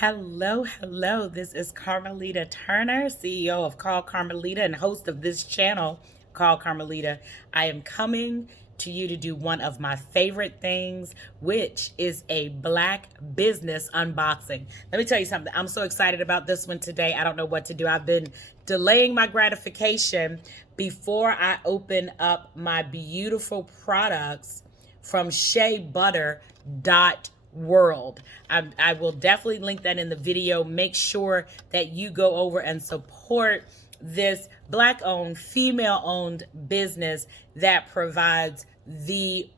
Hello, hello. This is Carmelita Turner, CEO of Call Carmelita and host of this channel, Call Carmelita. I am coming to you to do one of my favorite things, which is a black business unboxing. Let me tell you something. I'm so excited about this one today. I don't know what to do. I've been delaying my gratification before I open up my beautiful products from Shea Butter World. I will definitely link that in the video. Make sure that you go over and support this black owned, female owned business that provides the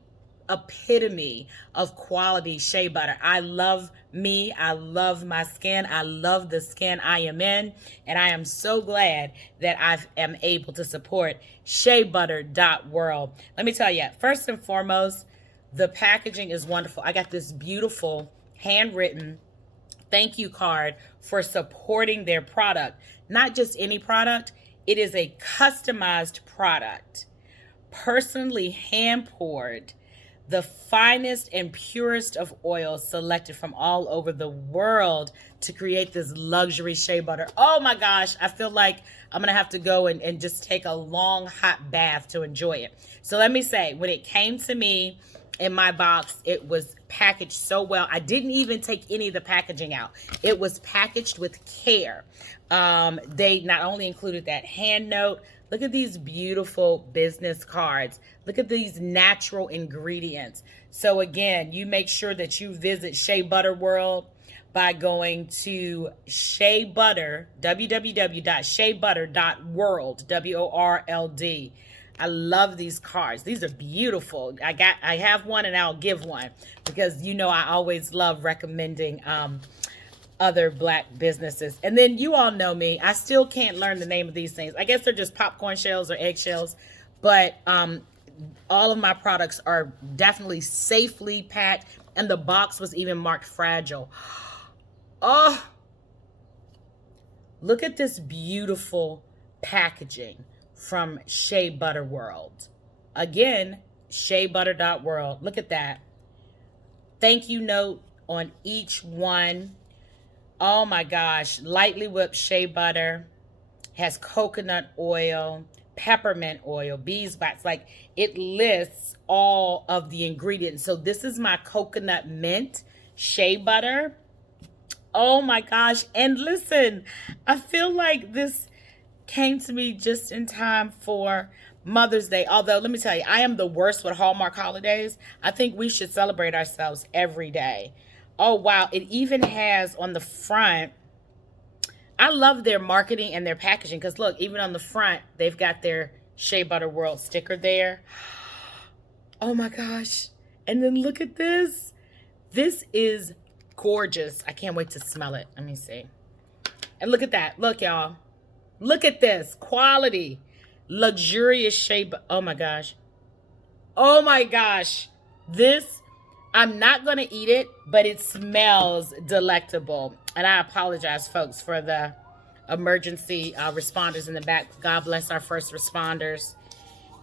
epitome of quality shea butter. I love me. I love my skin. I love the skin I am in. And I am so glad that I am able to support Shea Butter World. Let me tell you, first and foremost, the packaging is wonderful. I got this beautiful handwritten thank you card for supporting their product. Not just any product, it is a customized product, personally hand poured, the finest and purest of oils selected from all over the world to create this luxury shea butter. Oh my gosh, I feel like I'm gonna have to go and just take a long hot bath to enjoy it. So let me say, when it came to me, in my box, it was packaged so well. I didn't even take any of the packaging out. It was packaged with care. They not only included that hand note, look at these beautiful business cards. Look at these natural ingredients. So again, you make sure that you visit Shea Butter World by going to Shea Butter, www.sheabutter.world, WORLD. I love these cards. These are beautiful. I have one and I'll give one because you know I always love recommending other black businesses. And then you all know me. I still can't learn the name of these things. I guess they're just popcorn shells or eggshells, but all of my products are definitely safely packed, and the box was even marked fragile. Oh, look at this beautiful packaging from Shea Butter World. Again, sheabutter.world. Look at that. Thank you note on each one. Oh my gosh. Lightly whipped shea butter. Has coconut oil, peppermint oil, beeswax. Like, it lists all of the ingredients. So this is my coconut mint shea butter. Oh my gosh. And listen, I feel like this came to me just in time for Mother's Day. Although, let me tell you, I am the worst with Hallmark holidays. I think we should celebrate ourselves every day. Oh, wow. It even has on the front, I love their marketing and their packaging because look, even on the front, they've got their Shea Butter World sticker there. Oh my gosh. And then look at this. This is gorgeous. I can't wait to smell it. Let me see. And look at that. Look, y'all. Look at this quality, luxurious shea. Oh my gosh. Oh my gosh. This, I'm not going to eat it, but it smells delectable. And I apologize, folks, for the emergency responders in the back. God bless our first responders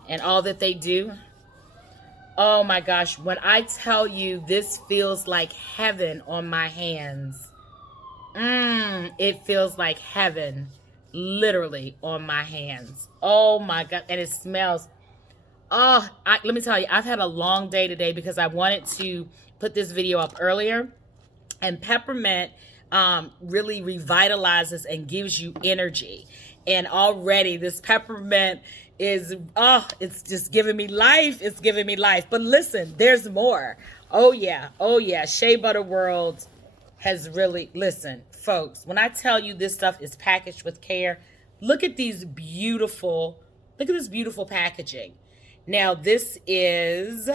and all that they do. Oh my gosh. When I tell you this feels like heaven on my hands, it feels like heaven literally on my hands. Oh my God. And it smells. Oh, let me tell you, I've had a long day today because I wanted to put this video up earlier. And peppermint really revitalizes and gives you energy. And already this peppermint is, it's just giving me life. It's giving me life. But listen, there's more. Oh yeah. Oh yeah. Shea Butter World has really, listen, folks, when I tell you this stuff is packaged with care, look at these beautiful, look at this beautiful packaging. Now this is,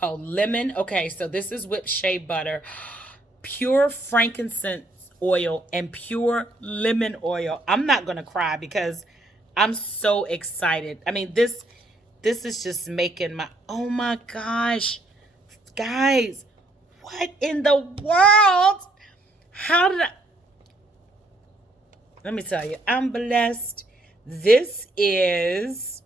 oh, lemon. Okay, so this is whipped shea butter, pure frankincense oil, and pure lemon oil. I'm not going to cry because I'm so excited. I mean, this is just making my, oh my gosh. Guys, what in the world? How did I? Let me tell you, I'm blessed. This is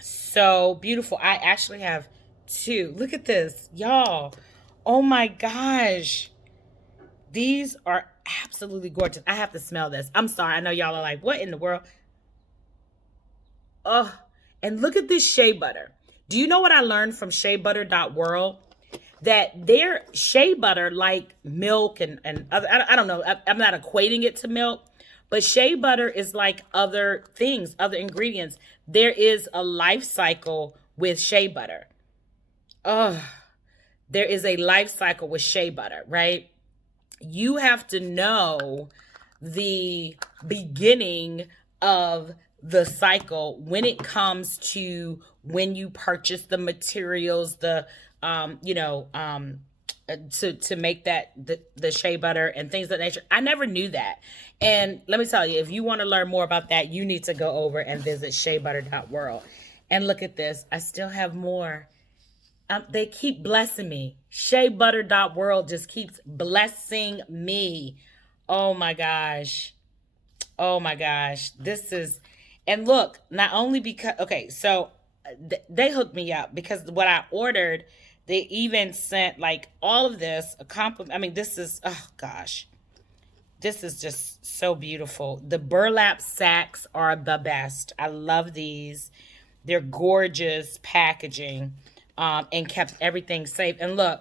so beautiful. I actually have two. Look at this, y'all. Oh my gosh. These are absolutely gorgeous. I have to smell this. I'm sorry. I know y'all are like, what in the world? Oh, and look at this shea butter. Do you know what I learned from Shea Butter World? That their shea butter, like milk and other, I don't know, I'm not equating it to milk, but shea butter is like other things, other ingredients. There is a life cycle with shea butter. Oh, there is a life cycle with shea butter, right? You have to know the beginning of the cycle when it comes to when you purchase the materials, the you know, to make that the shea butter and things of that nature. I never knew that. And let me tell you, if you want to learn more about that, you need to go over and visit sheabutter.world. And look at this. I still have more. They keep blessing me. Sheabutter.world just keeps blessing me. Oh my gosh. Oh my gosh. This is, and look, not only because, okay, so they hooked me up because what I ordered, they even sent like all of this, a compliment. I mean, this is, oh gosh, this is just so beautiful. The burlap sacks are the best. I love these. They're gorgeous packaging, and kept everything safe. And look,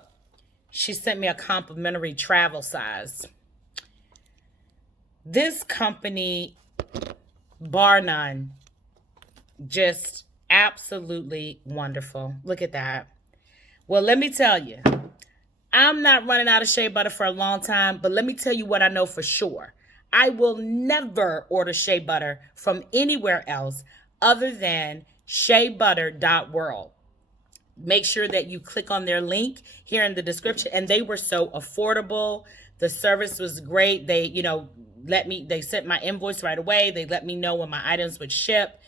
she sent me a complimentary travel size. This company, bar none, just absolutely wonderful. Look at that. Well, let me tell you, I'm not running out of shea butter for a long time, but let me tell you what I know for sure. I will never order shea butter from anywhere else other than sheabutter.world. Make sure that you click on their link here in the description. And they were so affordable. The service was great. They, they sent my invoice right away. They let me know when my items would ship.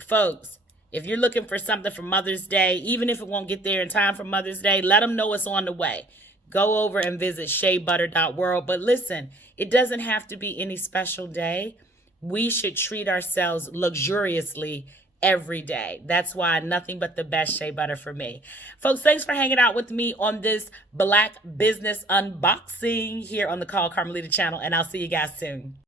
Folks, if you're looking for something for Mother's Day, even if it won't get there in time for Mother's Day, let them know it's on the way. Go over and visit sheabutter.world. But listen, it doesn't have to be any special day. We should treat ourselves luxuriously every day. That's why nothing but the best shea butter for me. Folks, thanks for hanging out with me on this Black Business Unboxing here on the Call Carmelita channel, and I'll see you guys soon.